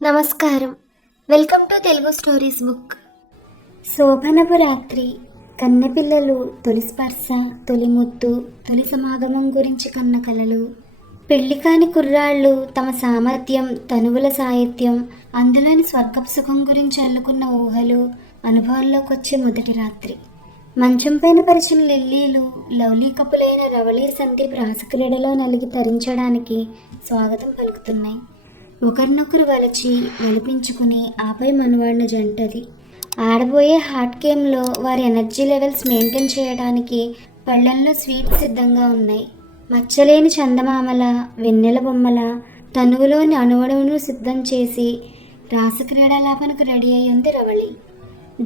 నమస్కారం. Welcome to Telugu stories book. శోభనపు రాత్రి, కన్నెపిల్లలు, తొలి స్పర్శ, తొలి ముద్దు, తొలి సమాగమం గురించి కన్న కలలు, పెళ్లి కాని కుర్రాళ్ళు తమ సామర్థ్యం, తనువుల సాహిత్యం, అందులోని స్వర్గపు సుఖం గురించి అల్లుకున్న ఊహలు, అనుభవాల్లోకి వచ్చే మొదటి రాత్రి. మంచం పైన పరిచిన లిల్లీలు, లవ్లీ కపులైన రవళి సందీప్ రాసక్రీడలో నలిగి తరించడానికి స్వాగతం పలుకుతున్నాయి. ఒకరినొకరు వలచి వలిపించుకుని ఆపై మనవాడిన జంటది. ఆడబోయే హాట్ గేమ్లో వారి ఎనర్జీ లెవెల్స్ మెయింటైన్ చేయడానికి పళ్ళెంలో స్వీట్స్ సిద్ధంగా ఉన్నాయి. మచ్చలేని చందమామల, వెన్నెల బొమ్మల, తనువులోని అణువణువును సిద్ధం చేసి రాసక్రీడాలాపనకు రెడీ అయి ఉంది రవళి.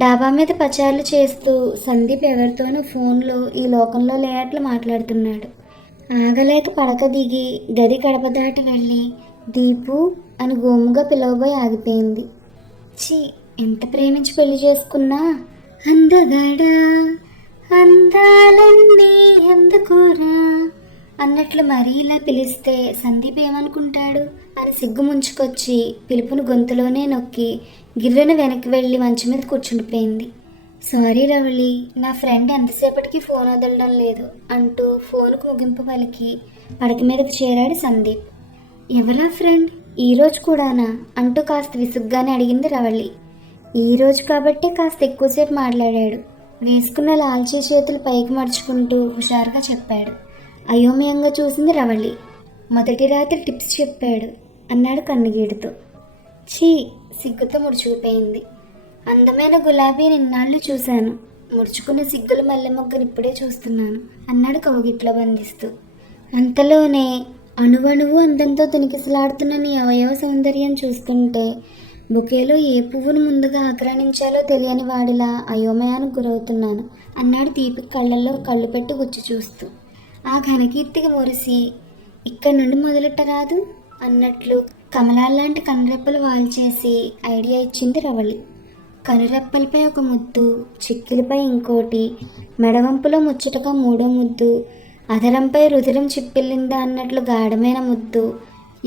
డాబా మీద పచార్లు చేస్తూ సందీప్ ఎవరితోనూ ఫోన్లో ఈ లోకంలో లేనట్లు మాట్లాడుతున్నాడు. ఆగలేక పడక దిగి గది గడప దాటి వెళ్ళి దీపు అని గోముగా పిలవబోయి ఆగిపోయింది. ఛీ, ఎంత ప్రేమించి పెళ్లి చేసుకున్నా అందగాడా అందాలన్నీ ఎందుకోరా అన్నట్లు మరీ ఇలా పిలిస్తే సందీప్ ఏమనుకుంటాడు అని సిగ్గు ముంచుకొచ్చి పిలుపును గొంతులోనే నొక్కి గిర్రెన వెనక్కి వెళ్ళి మంచం మీద కూర్చుండిపోయింది. సారీ రవళి, నా ఫ్రెండ్ ఎంతసేపటికి ఫోన్ వదలడం లేదు అంటూ ఫోన్కు ముగింపు పలికి పడక మీదకు చేరాడు సందీప్. ఎవరా ఫ్రెండ్, ఈరోజు కూడానా అంటూ కాస్త విసుగ్గానే అడిగింది రవళి. ఈరోజు కాబట్టి కాస్త ఎక్కువసేపు మాట్లాడాడు. వేసుకున్న లాల్చీ చేతులు పైకి మడుచుకుంటూ హుషారుగా చెప్పాడు. అయోమయంగా చూసింది రవళి. మొదటి రాత్రి టిప్స్ చెప్పాడు అన్నాడు కన్నుగీడుతో. ఛీ, సిగ్గుతో ముడుచుకుపోయింది. అందమైన గులాబీ నిన్నాళ్ళు చూశాను, ముడుచుకున్న సిగ్గుల మల్లె మొగ్గను ఇప్పుడే చూస్తున్నాను అన్నాడు కౌగిట్లో బంధిస్తూ. అంతలోనే అణువణువు అందంతో తునికిసలాడుతున్న నీ అవయవ సౌందర్యం చూస్తుంటే బొకేలో ఏ పువ్వును ముందుగా ఆక్రమించాలో తెలియని వాడిలా అయోమయానికి గురవుతున్నాను అన్నాడు దీపిక కళ్ళల్లో కళ్ళు పెట్టి గుచ్చి చూస్తూ. ఆ ఘనకీర్తికి మురిసి ఇక్కడి నుండి మొదలెట్టరాదు అన్నట్లు కమలాల్లాంటి కనురెప్పలు వాల్చేసి ఐడియా ఇచ్చింది రవళి. కనురెప్పలపై ఒక ముద్దు, చిక్కిలిపై ఇంకోటి, మెడవంపులో ముచ్చటగా మూడో ముద్దు, అధరంపై రుధిరం చిప్పిల్లిందా అన్నట్లు గాఢమైన ముద్దు,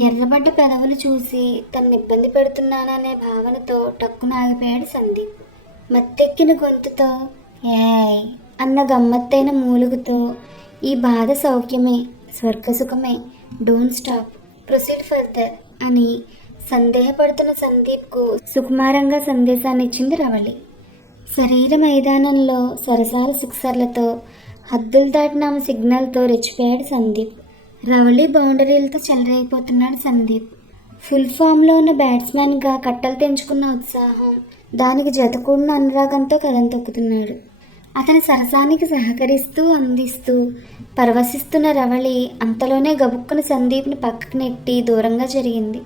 ఎర్రబడ్డ పెదవులు చూసి తను ఇబ్బంది పెడుతున్నాననే భావనతో టక్కున ఆగిపోయాడు సందీప్. మత్తెక్కిన గొంతుతో ఏయ్ అన్న గమ్మత్తైన మూలుగుతో ఈ బాధ సౌఖ్యమే, స్వర్గసుఖమే, డోంట్ స్టాప్, ప్రొసీడ్ ఫర్దర్ అని సందేహపడుతున్న సందీప్కు సుకుమారంగా సందేశాన్ని ఇచ్చింది రవళి. శరీర మైదానంలో సరసాల సిక్సర్లతో హద్దులు దాటిన సిగ్నల్తో రెచ్చిపోయాడు సందీప్. రవళి బౌండరీలతో చెలరైపోతున్నాడు సందీప్. ఫుల్ ఫామ్లో ఉన్న బ్యాట్స్మెన్గా కట్టలు తెంచుకున్న ఉత్సాహం, దానికి జతకూడిన అనురాగంతో కథం తొక్కుతున్నాడు. అతని సరసానికి సహకరిస్తూ అందిస్తూ పరవశిస్తున్న రవళి అంతలోనే గబుక్కున సందీప్ని పక్కకు నెట్టి దూరంగా జరిగింది.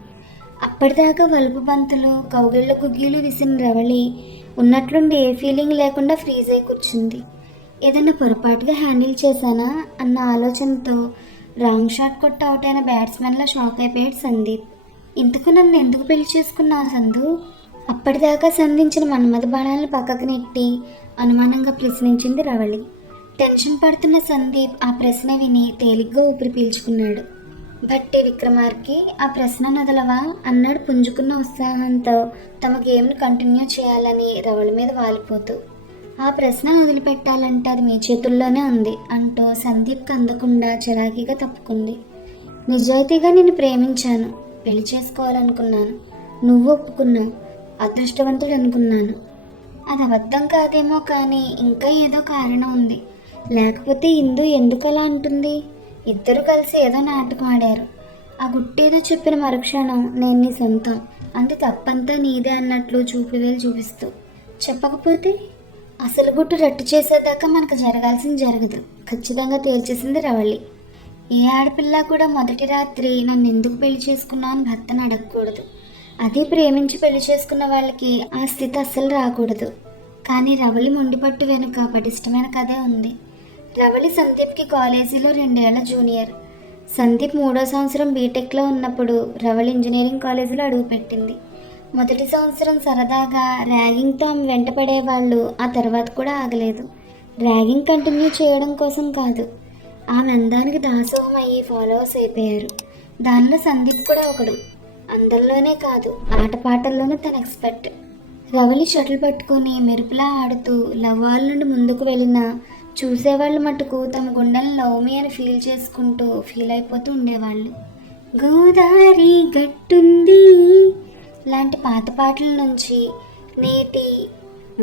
అప్పటిదాకా వలుపు బంతులు, కౌగిళ్ళ గుగ్గీలు విసిన రవళి ఉన్నట్లుండి ఏ ఫీలింగ్ లేకుండా ఫ్రీజ్ అయి కూర్చుంది. ఏదన్నా పొరపాటుగా హ్యాండిల్ చేశానా అన్న ఆలోచనతో రాంగ్ షాట్ కొట్టి అవుట్ అయిన బ్యాట్స్మెన్లా షాక్ అయిపోయాడు సందీప్. ఇంతకు నన్ను ఎందుకు పెళ్లి చేసుకున్నావు సందు? అప్పటిదాకా సంధించిన మన్మథ బాణాలను పక్కకు నెట్టి అనుమానంగా ప్రశ్నించింది రవళి. టెన్షన్ పడుతున్న సందీప్ ఆ ప్రశ్న విని తేలిగ్గా ఊపిరి పీల్చుకున్నాడు. భట్టి విక్రమార్కి ఆ ప్రశ్న నదలవా అన్నాడు పుంజుకున్న ఉత్సాహంతో తమ గేమ్ను కంటిన్యూ చేయాలని రవళి మీద వాలిపోతూ. ఆ ప్రశ్న వదిలిపెట్టాలంటే అది మీ చేతుల్లోనే ఉంది అంటూ సందీప్కి అందకుండా చలాకీగా తప్పుకుంది. నిజాయితీగా నిన్ను ప్రేమించాను, పెళ్లి చేసుకోవాలనుకున్నాను, నువ్వు ఒప్పుకున్నావు, అదృష్టవంతుడు అనుకున్నాను. అది అబద్ధం కాదేమో కానీ ఇంకా ఏదో కారణం ఉంది, లేకపోతే ఇందు ఎందుకు అలా అంటుంది? ఇద్దరు కలిసి ఏదో నాటకం ఆడారు. ఆ గుట్టేదో చెప్పిన మరుక్షణం నేను నీ సొంతం అంది, తప్పంతా నీదే అన్నట్లు చూపివేలు చూపిస్తూ. చెప్పకపోతే అసలు గుట్టు రట్టు చేసేదాకా మనకు జరగాల్సింది జరగదు ఖచ్చితంగా తేల్చేసింది రవళి. ఏ ఆడపిల్ల కూడా మొదటి రాత్రి నన్ను ఎందుకు పెళ్లి చేసుకున్నావు అని భర్తను అడగకూడదు. అది ప్రేమించి పెళ్లి చేసుకున్న వాళ్ళకి ఆ స్థితి అస్సలు రాకూడదు. కానీ రవళి మొండిపట్టు వెనుక పటిష్టమైన కథే ఉంది. రవళి సందీప్కి కాలేజీలో 2 ఏళ్ల జూనియర్. సందీప్ 3వ సంవత్సరం బీటెక్లో ఉన్నప్పుడు రవళి ఇంజనీరింగ్ కాలేజీలో అడుగుపెట్టింది. మొదటి సంవత్సరం సరదాగా ర్యాగింగ్తో ఆమె వెంటపడే వాళ్ళు ఆ తర్వాత కూడా ఆగలేదు. ర్యాగింగ్ కంటిన్యూ చేయడం కోసం కాదు, ఆమె అందానికి దాసోహం అయ్యి ఫాలోవర్స్ అయిపోయారు. దానిలో సందీప్ కూడా ఒకడు. అందరిలోనే కాదు, ఆటపాటల్లోనూ తన ఎక్స్పర్ట్. రవలి షటిల్ పట్టుకొని మెరుపులా ఆడుతూ లవ్ వాల్ నుండి ముందుకు వెళ్ళిన చూసేవాళ్ళు మటుకు తమ గుండెలను లవ్ మీ అని ఫీల్ అయిపోతూ ఉండేవాళ్ళు. గోదారి గట్టుంది లాంటి పాత పాటల నుంచి నేటి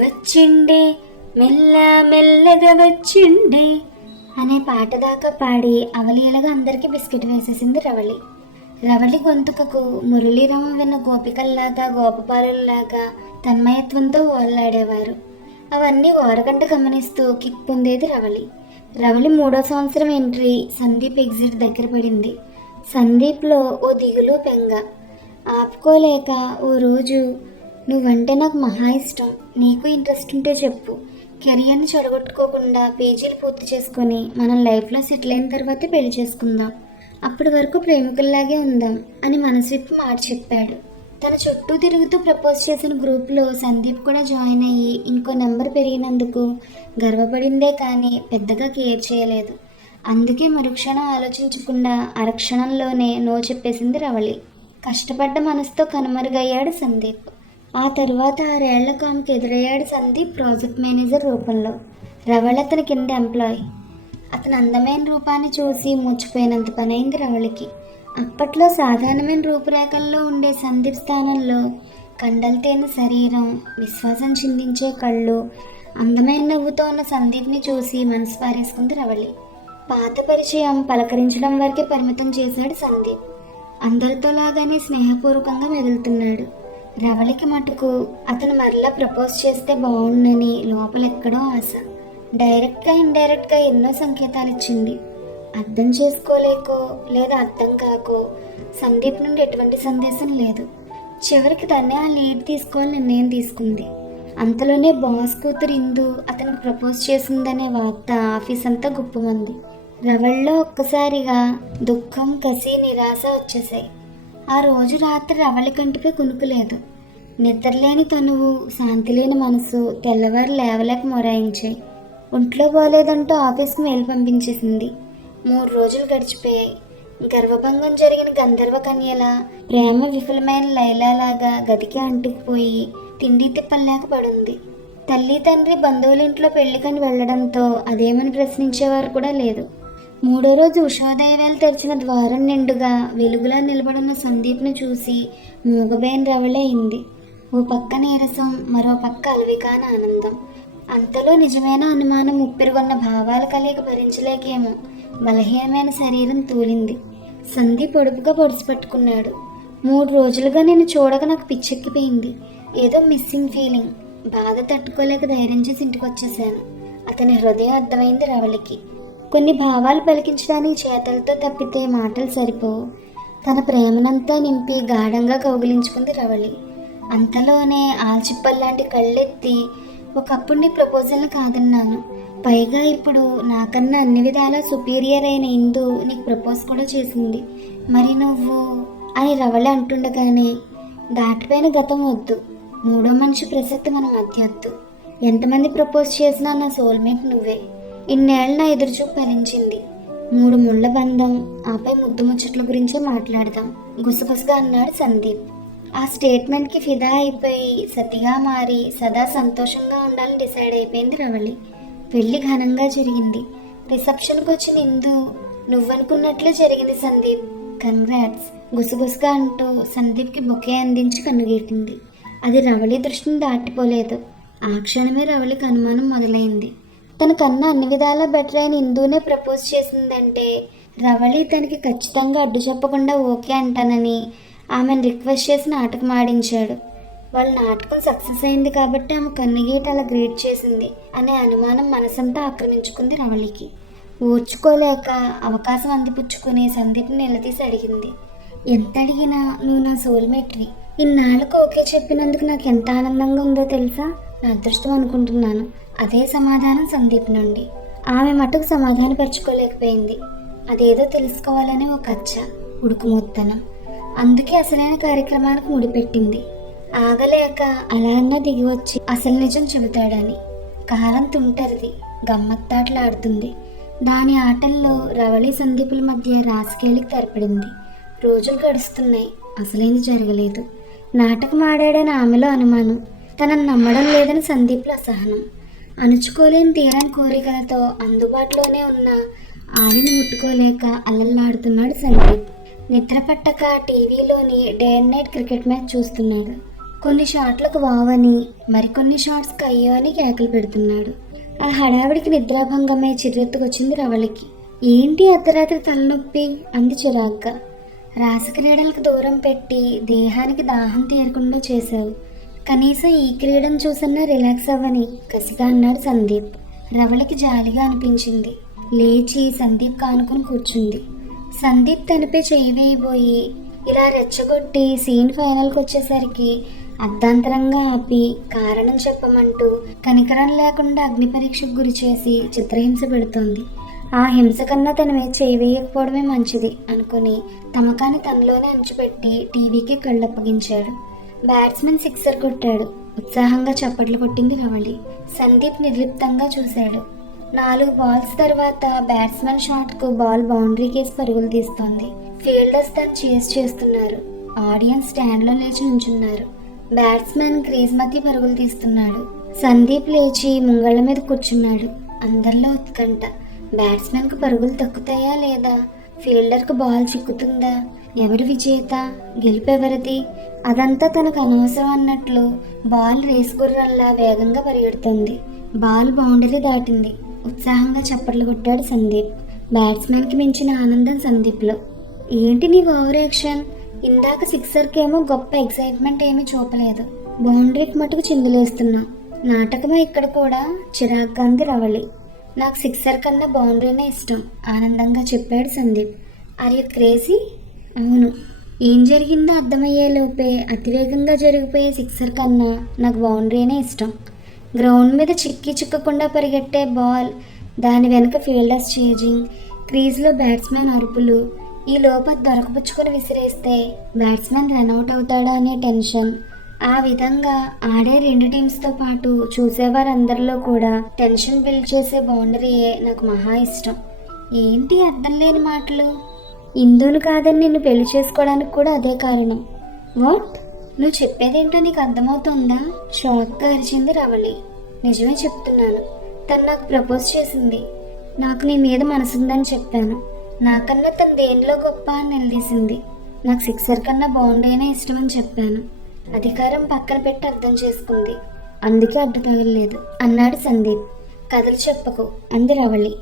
వచ్చిండే మెల్ల మెల్లగా వచ్చిండే అనే పాట దాకా పాడి అవలీలగా అందరికీ బిస్కెట్ వేసేసింది రవళి. రవళి గొంతుకకు మురళీరామ విన్న గోపికల్లాగా గోపపాలులాగా తన్మయత్వంతో ఓలాడేవారు. అవన్నీ ఓరగంట గమనిస్తూ కిక్ పొందేది రవళి. రవళి 3వ సంవత్సరం ఎంట్రీ సందీప్ ఎగ్జిట్ దగ్గర పడింది. సందీప్లో ఓ దిగులు బెంగ ఆపుకోలేక ఓ రోజు, నువ్వంటే నాకు మహా ఇష్టం, నీకు ఇంట్రెస్ట్ ఉంటే చెప్పు, కెరియర్ని చెడగొట్టుకోకుండా పేజీలు పూర్తి చేసుకొని మనం లైఫ్లో సెటిల్ అయిన తర్వాతే పెళ్లి చేసుకుందాం, అప్పటి వరకు ప్రేమికుల్లాగే ఉందాం అని మనసు విప్పి మాట చెప్పాడు. తన చుట్టూ తిరుగుతూ ప్రపోజ్ చేసిన గ్రూప్లో సందీప్ కూడా జాయిన్ అయ్యి ఇంకో నెంబర్ పెరిగినందుకు గర్వపడిందే కానీ పెద్దగా కేర్ చేయలేదు. అందుకే మరుక్షణం ఆలోచించకుండా అరక్షణంలోనే నో చెప్పేసింది రవళి. కష్టపడ్డ మనసుతో కనుమరుగయ్యాడు సందీప్. ఆ తర్వాత 6 ఏళ్లకు ఆమెకు ఎదురయ్యాడు సందీప్ ప్రాజెక్ట్ మేనేజర్ రూపంలో. రవళి అతని కింద ఎంప్లాయ్. అతని అందమైన రూపాన్ని చూసి మూర్చిపోయినంత పనైంది రవళికి. అప్పట్లో సాధారణమైన రూపురేఖల్లో ఉండే సందీప్ స్థానంలో కండలు తేని శరీరం, విశ్వాసం చిందించే కళ్ళు, అందమైన నవ్వుతో ఉన్న సందీప్ని చూసి మనసు పారేసుకుంది రవళి. పాత పరిచయం పలకరించడం వరకే పరిమితం చేశాడు సందీప్. అందరితోలాగానే స్నేహపూర్వకంగా మెదులుతున్నాడు. రవళికి మటుకు అతను మరలా ప్రపోజ్ చేస్తే బాగుండని లోపలెక్కడో ఆశ. డైరెక్ట్గా ఇండైరెక్ట్గా ఎన్నో సంకేతాలు ఇచ్చింది. అర్థం చేసుకోలేకో లేదా అర్థం కాకో సందీప్ నుండి ఎటువంటి సందేశం లేదు. చివరికి తనే ఆ లీడ్ తీసుకోవాలని నిర్ణయం తీసుకుంది. అంతలోనే బాస్ కూతురు ఇందు అతనికి ప్రపోజ్ చేసిందనే వార్త ఆఫీస్ అంతా గుప్పమంది. రవళ్ళలో ఒక్కసారిగా దుఃఖం, కసి, నిరాశ వచ్చేసాయి. ఆ రోజు రాత్రి రవళి కంటిపై కునుకులేదు. నిద్రలేని తనువు, శాంతి లేని మనసు తెల్లవారు లేవలేక మొరాయించాయి. ఒంట్లో బాగోలేదంటూ ఆఫీస్కి మెయిల్ పంపించేసింది. 3 రోజులు గడిచిపోయాయి. గర్వభంగం జరిగిన గంధర్వ కన్యలా, ప్రేమ విఫలమైన లైలాలాగా గదికి అంటుకుపోయి తిండి తిప్పలేక పడుంది. తల్లి తండ్రి బంధువులింట్లో పెళ్లికని వెళ్లడంతో అదేమని ప్రశ్నించేవారు కూడా లేదు. 3వ రోజు ఉషోదయ తెరిచిన ద్వారం నిండుగా వెలుగులా నిలబడిన సందీప్ను చూసి మూగబోయిన రవళి అయింది. ఓ పక్క నీరసం, మరో పక్క అలవికాన ఆనందం. అంతలో నిజమైన అనుమానం ఉప్పెరుగొన్న భావాల కలయిక భరించలేకేమో బలహీనమైన శరీరం తూలింది. సందీప్ పొడుపుగా పొడిచిపెట్టుకున్నాడు. 3 రోజులుగా నేను చూడక నాకు పిచ్చెక్కిపోయింది. ఏదో మిస్సింగ్ ఫీలింగ్. బాధ తట్టుకోలేక ధైర్యం చేసి ఇంటికి వచ్చేసాను. అతని హృదయం అర్థమైంది రవళికి. కొన్ని భావాలు పలికించడానికి చేతలతో తప్పితే మాటలు సరిపోవు. తన ప్రేమనంతా నింపి గాఢంగా కౌగిలించుకుంది రవళి. అంతలోనే ఆల్చిప్పల్లాంటి కళ్ళెత్తి, ఒకప్పుడు నీ ప్రపోజల్ని కాదన్నాను, పైగా ఇప్పుడు నాకన్నా అన్ని విధాలా సుపీరియర్ అయిన ఇందు నీకు ప్రపోజ్ కూడా చేసింది, మరి నువ్వు అని రవళి అంటుండగానే, దాటిపోయిన గతం వద్దు, 3వ మనిషి ప్రసక్తి మన మధ్య వద్దు, ఎంతమంది ప్రపోజ్ చేసినా నా సోల్మేట్ నువ్వే, ఇన్నేళ్ళు నా ఎదురుచూపు ఫలించింది, 3 ముళ్ళ బంధం, ఆపై ముద్దు ముచ్చట్ల గురించే మాట్లాడదాం గుసగుసగా అన్నాడు సందీప్. ఆ స్టేట్మెంట్కి ఫిదా అయిపోయి సతిగా మారి సదా సంతోషంగా ఉండాలని డిసైడ్ అయిపోయింది రవళి. పెళ్లి ఘనంగా జరిగింది. రిసెప్షన్కి వచ్చిన ఇందు, నువ్వనుకున్నట్లే జరిగింది సందీప్, కంగ్రాట్స్ గుసగుసగా అంటూ సందీప్కి బొకే అందించి కన్నుగీటింది. అది రవళి దృష్టిని దాటిపోలేదు. ఆ క్షణమే రవళికి అనుమానం మొదలైంది. తనకన్నా అన్ని విధాలా బెటర్ అయిన ఇందునే ప్రపోజ్ చేసిందంటే రవళి తనకి ఖచ్చితంగా అడ్డు చెప్పకుండా ఓకే అంటానని ఆమెను రిక్వెస్ట్ చేసి నాటకం ఆడించాడు. వాళ్ళ నాటకం సక్సెస్ అయింది కాబట్టి ఆమె కన్నుగీట అలా గ్రీట్ చేసింది అనే అనుమానం మనసంతా ఆక్రమించుకుంది రవళికి. ఓర్చుకోలేక అవకాశం అందిపుచ్చుకుని సందీప్ని నిలదీసి అడిగింది, ఎంత అడిగినా నువ్వు నా సోల్మేట్వి, ఇన్నాళ్ళకు ఓకే చెప్పినందుకు నాకు ఎంత ఆనందంగా ఉందో తెలుసా, నా అదృష్టం అనుకుంటున్నాను. అదే సమాధానం సందీప్ నుండి. ఆమె మటుకు సమాధానపరచుకోలేకపోయింది. అదేదో తెలుసుకోవాలని ఒక అచ్చ, ఉడుకుమొత్తనం. అందుకే అసలైన కార్యక్రమానికి ముడిపెట్టింది. ఆగలేక అలా అన్న దిగి వచ్చి అసలు నిజం చెబుతాడని. కాలం తుంటరిది, గమ్మత్తాటలాడుతుంది. దాని ఆటల్లో రవళి సందీపుల మధ్య రాజకీయాలకు తెరపడింది. రోజులు గడుస్తున్నాయి. అసలేంది జరగలేదు. నాటకం ఆడాడని ఆమెలో అనుమానం, తనను నమ్మడం లేదని సందీప్లో అసహనం. అణుచుకోలేని తీరని కోరికలతో అందుబాటులోనే ఉన్న ఆవిని ముట్టుకోలేక అల్లల్లాడుతున్నాడు సందీప్. నిద్ర పట్టక టీవీలోని day and night cricket match చూస్తున్నాడు. కొన్ని షాట్లకు వావని, మరికొన్ని షాట్స్కి అయ్యో అని కేకలు పెడుతున్నాడు. ఆ హడావిడికి నిద్రాభంగమై చిర్రెత్తుకొచ్చింది రవళికి. ఏంటి అర్ధరాత్రి తలనొప్పి అంది చిరాగ్గా. రాసక్రీడలకు దూరం పెట్టి దేహానికి దాహం తీరకుండా చేశావు, కనీసం ఈ క్రీడను చూసన్నా రిలాక్స్ అవ్వని కసిగా అన్నాడు సందీప్. రవళికి జాలిగా అనిపించింది. లేచి సందీప్ కానుకొని కూర్చుంది. సందీప్ తనపై చెయ్యి వేయబోయి ఇలా రెచ్చగొట్టి సీన్ ఫైనల్కి వచ్చేసరికి అర్ధాంతరంగా ఆపి కారణం చెప్పమంటూ కనికరం లేకుండా అగ్ని పరీక్షకు గురి చేసి చిత్రహింస పెడుతోంది. ఆ హింస కన్నా తన మీద చేయి వేయకపోవడమే మంచిది అనుకుని తమకాన్ని తనలోనే అంచుపెట్టి టీవీకి కళ్ళప్పగించాడు. బ్యాట్స్మెన్ సిక్సర్ కొట్టాడు. ఉత్సాహంగా చప్పట్లు కొట్టింది రవళి. సందీప్ నిర్లిప్తంగా చూశాడు. 4 బాల్స్ తర్వాత బ్యాట్స్మెన్ షాట్కు బాల్ బౌండరీ కేసి పరుగులు తీస్తోంది. ఫీల్డర్స్ దాన్ని చేస్ చేస్తున్నారు. ఆడియన్స్ స్టాండ్లో లేచి నుంచున్నారు. బ్యాట్స్మెన్ క్రీజ్ మధ్య పరుగులు తీస్తున్నాడు. సందీప్ లేచి ముంగళ్ళ మీద కూర్చున్నాడు. అందరిలో ఉత్కంఠ. బ్యాట్స్మెన్కు పరుగులు తక్కుతాయా లేదా? ఫీల్డర్కు బాల్ చిక్కుతుందా? ఎవరు విజేత? గెలుపెవరిది? అదంతా తనకు అనవసరం అన్నట్లు బాల్ రేస్ గుర్రల్లా వేగంగా పరిగెడుతుంది. బాల్ బౌండరీ దాటింది. ఉత్సాహంగా చప్పట్లు కొట్టాడు సందీప్. బ్యాట్స్మెన్కి మించిన ఆనందం సందీప్లో. ఏంటి నీ ఓవర్ యాక్షన్? ఇందాక సిక్సర్కేమో గొప్ప ఎక్సైట్మెంట్ ఏమీ చూపలేదు, బౌండరీకి మటుకు చిందులేస్తున్నావు. నాటకమే ఇక్కడ కూడా చిరాగ్గా అంది రవళి. నాకు సిక్సర్ కన్నా బౌండరీనే ఇష్టం ఆనందంగా చెప్పాడు సందీప్. Are you crazy? అవును. ఏం జరిగిందో అర్థమయ్యే లోపే అతివేగంగా జరిగిపోయే సిక్సర్ కన్నా నాకు బౌండరీనే ఇష్టం. గ్రౌండ్ మీద చిక్కకుండా పరిగెట్టే బాల్, దాని వెనుక ఫీల్డర్స్ చేజింగ్, క్రీజ్లో బ్యాట్స్మెన్ అరుపులు, ఈ లోప దొరకపుచ్చుకొని విసిరేస్తే బ్యాట్స్మెన్ రన్అట్ అవుతాడా అనే టెన్షన్. ఆ విధంగా ఆడే 2 టీమ్స్తో పాటు చూసేవారందరిలో కూడా టెన్షన్ బిల్డ్ చేసే బౌండరీయే నాకు మహా ఇష్టం. ఏంటి అర్థం లేని మాటలు? ఇందును కాదని నిన్ను పెళ్లి చేసుకోవడానికి కూడా అదే కారణం. వాట్? నువ్వు చెప్పేదేంటో నీకు అర్థమవుతుందా? షాక్గా అరిచింది రవళి. నిజమే చెప్తున్నాను. తను నాకు ప్రపోజ్ చేసింది. నాకు నీ మీద మనసుందని చెప్పాను. నాకన్నా తను దేనిలో గొప్ప అని నిలదీసింది. నాకు సిక్సర్ కన్నా బౌండరీనే ఇష్టమని చెప్పాను. అధికారం పక్కన పెట్టి అర్థం చేసుకుంది. అందుకే అడ్డు తగలలేదు అన్నాడు సందీప్. కథలు చెప్పకు అంది రవళి.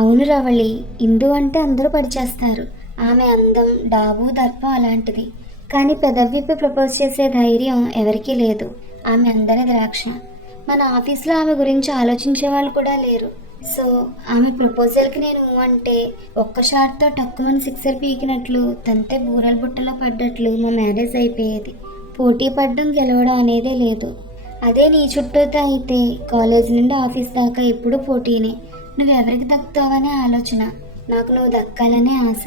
అవును రవళి, ఇందు అంటే అందరూ పడిచేస్తారు. ఆమె అందం, డాబు, దర్పం అలాంటిది. కానీ పెదవిప్పి ప్రపోజ్ చేసే ధైర్యం ఎవరికీ లేదు. ఆమె అందరి ద్రాక్ష. మన ఆఫీస్లో ఆమె గురించి ఆలోచించే వాళ్ళు కూడా లేరు. సో ఆమె ప్రపోజల్కి నేను అంటే ఒక్క షాట్తో టక్కుమని సిక్సర్ పీకినట్లు, తంతే బూరల బుట్టలో పడ్డట్లు మా మ్యారేజ్ అయిపోయేది. పోటీ పడడం గెలవడం అనేదే లేదు. అదే నీ చుట్టూతో అయితే కాలేజ్ నుండి ఆఫీస్ దాకా ఎప్పుడూ పోటీనే. నువ్వెవరికి దక్కుతావనే ఆలోచన, నాకు నువ్వు దక్కాలనే ఆశ.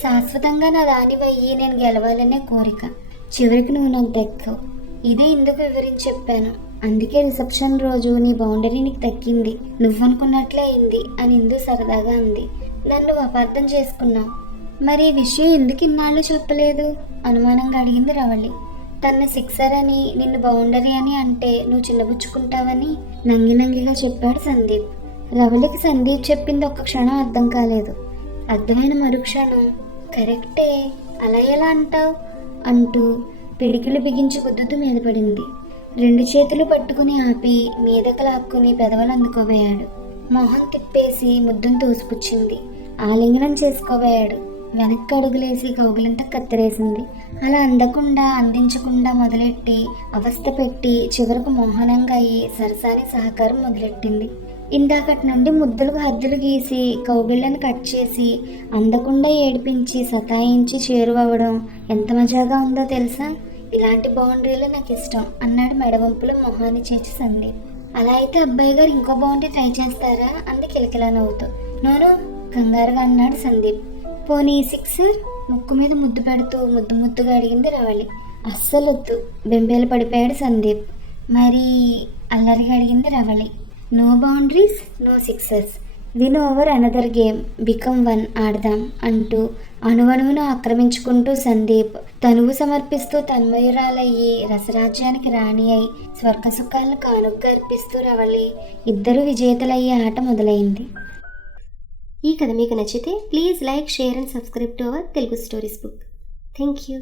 శాశ్వతంగా నా దానివయ్యి నేను గెలవాలనే కోరిక. చివరికి నువ్వు నాకు దక్కవు. ఇదే ఇందుకు వివరించి చెప్పాను. అందుకే రిసెప్షన్ రోజు నీ బౌండరీ నీకు దక్కింది, నువ్వనుకున్నట్లే అయింది అని ఇందు సరదాగా అంది. నన్ను అపార్థం చేసుకున్నావు. మరి ఈ విషయం ఎందుకు ఇన్నాళ్ళు చెప్పలేదు? అనుమానంగా అడిగింది రవళి. తన సిక్సర్ అని, నిన్ను బౌండరీ అని అంటే నువ్వు చిన్నబుచ్చుకుంటావని నంగిగా చెప్పాడు సందీప్. రవళికి సందీప్ చెప్పింది ఒక్క క్షణం అర్థం కాలేదు. అర్థమైన మరుక్షణం, కరెక్టే, అలా ఎలా అంటావు అంటూ పిడికిలు బిగించి గుద్దుతూ మీద పడింది. 2 చేతులు పట్టుకుని ఆపి మీదకు లాక్కుని పెదవులు అందుకోబోయాడు. మొహం తిప్పేసి ముద్దును తోసిపుచ్చింది. ఆలింగనం చేసుకోబోయాడు. వెనక్కి అడుగులేసి కౌగిలంతా కత్తిరేసింది. అలా అందకుండా అందించకుండా మొదలెట్టి అవస్థ పెట్టి చివరకు మోహనంగా అయ్యి సరసాని సహకారం మొదలెట్టింది. ఇందాకటి నుండి ముద్దులకు హద్దులు గీసి కౌగిళ్ళను కట్ చేసి అందకుండా ఏడిపించి సతాయించి చేరువవ్వడం ఎంత మజాగా ఉందో తెలుసా? ఇలాంటి బౌండరీలు నాకు ఇష్టం అన్నాడు మెడవంపులో మొహాన్ని చేర్చి సందీప్. అలా అయితే అబ్బాయి గారు ఇంకో బౌండరీ ట్రై చేస్తారా అంది కిలకిలా నవ్వుతూ. నోను కంగారుగా అన్నాడు సందీప్. పోనీ సిక్సర్? ముక్కు మీద ముద్దు పెడుతూ ముద్దుగా అడిగింది రవళి. అస్సలొద్దు బెంబేలు పడిపోయాడు సందీప్. మరి అల్లరిగా అడిగింది Ravali. No boundaries, no sixers. Win over another game, become one ఆడదాం అంటూ అణువణువును ఆక్రమించుకుంటూ సందీప్ తనువు సమర్పిస్తూ తన్మయురాలయ్యి రసరాజ్యానికి రాణి అయి స్వర్గసుఖాలను కానుగ్గా అర్పిస్తూ రవళి ఇద్దరు విజేతలయ్యే ఆట మొదలైంది. ఈ కథ మీకు నచ్చితే please like, share and subscribe to our Telugu stories book. Thank you.